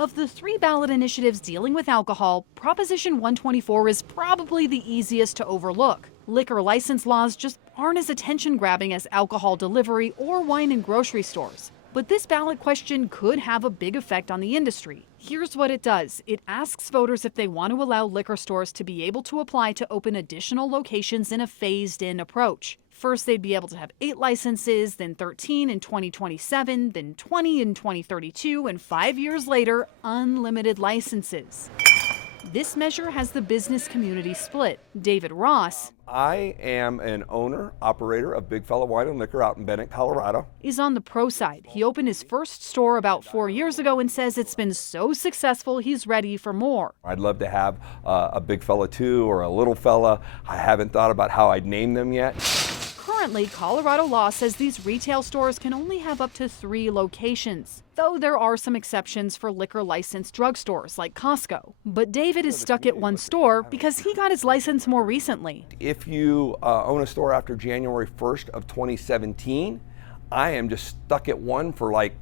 Of the three ballot initiatives dealing with alcohol, Proposition 124 is probably the easiest to overlook. Liquor license laws just aren't as attention-grabbing as alcohol delivery or wine in grocery stores. But this ballot question could have a big effect on the industry. Here's what it does. It asks voters if they want to allow liquor stores to be able to apply to open additional locations in a phased-in approach. First, they'd be able to have 8 licenses, then 13 in 2027, then 20 in 2032, and 5 years later, unlimited licenses. This measure has the business community split. David Ross, I am an owner, operator of Big Fella Wine and Liquor out in Bennett, Colorado. is on the pro side. He opened his first store about 4 years ago and says it's been so successful he's ready for more. I'd love to have a Big Fella 2 or a Little Fella. I haven't thought about how I'd name them yet. Currently, Colorado law says these retail stores can only have up to 3 locations, though there are some exceptions for liquor licensed drugstores like Costco. But David is stuck at one store because he got his license more recently. If you own a store after January 1st of 2017, I am just stuck at one for like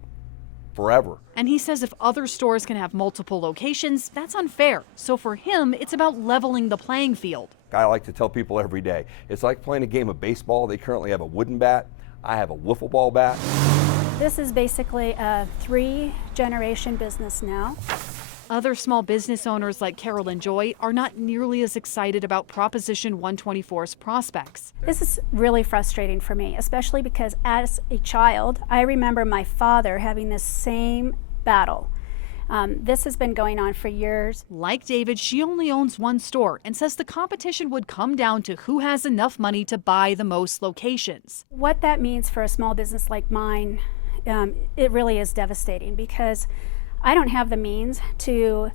forever. And he says if other stores can have multiple locations, that's unfair. So for him, it's about leveling the playing field. I like to tell people every day, it's like playing a game of baseball. They currently have a wooden bat. I have a wiffle ball bat. This is basically a 3-generation business now. Other small business owners like Carolyn Joy are not nearly as excited about Proposition 124's prospects. This is really frustrating for me, especially because as a child, I remember my father having this same battle. This has been going on for years. Like David, she only owns one store and says the competition would come down to who has enough money to buy the most locations. What that means for a small business like mine, it really is devastating because I don't have the means to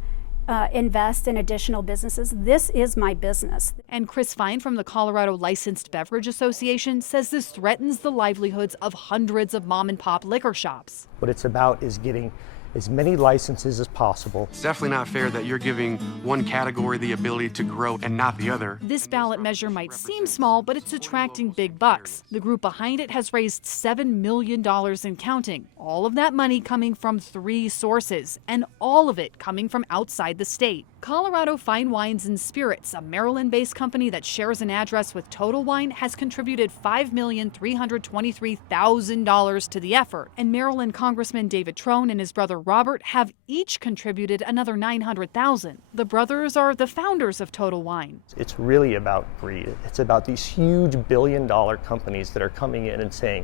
invest in additional businesses. This is my business. And Chris Fine from the Colorado Licensed Beverage Association says this threatens the livelihoods of hundreds of mom and pop liquor shops. What it's about is getting as many licenses as possible. It's definitely not fair that you're giving one category the ability to grow and not the other. This ballot measure might seem small, but it's attracting big bucks. The group behind it has raised $7 million and counting. All of that money coming from 3 sources, and all of it coming from outside the state. Colorado Fine Wines and Spirits, a Maryland-based company that shares an address with Total Wine, has contributed $5,323,000 to the effort. And Maryland Congressman David Trone and his brother Robert have each contributed another $900,000. The brothers are the founders of Total Wine. It's really about greed. It's about these huge billion-dollar companies that are coming in and saying,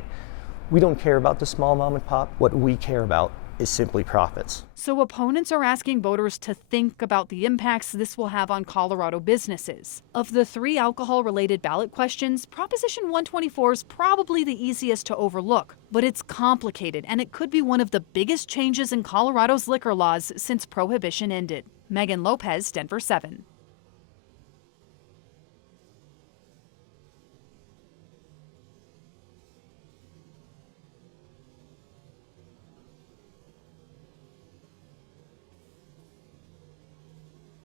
we don't care about the small mom and pop. What we care about is simply profits. So opponents are asking voters to think about the impacts this will have on Colorado businesses. Of the 3 alcohol-related ballot questions, Proposition 124 is probably the easiest to overlook. But it's complicated, and it could be one of the biggest changes in Colorado's liquor laws since Prohibition ended. Megan Lopez, Denver 7.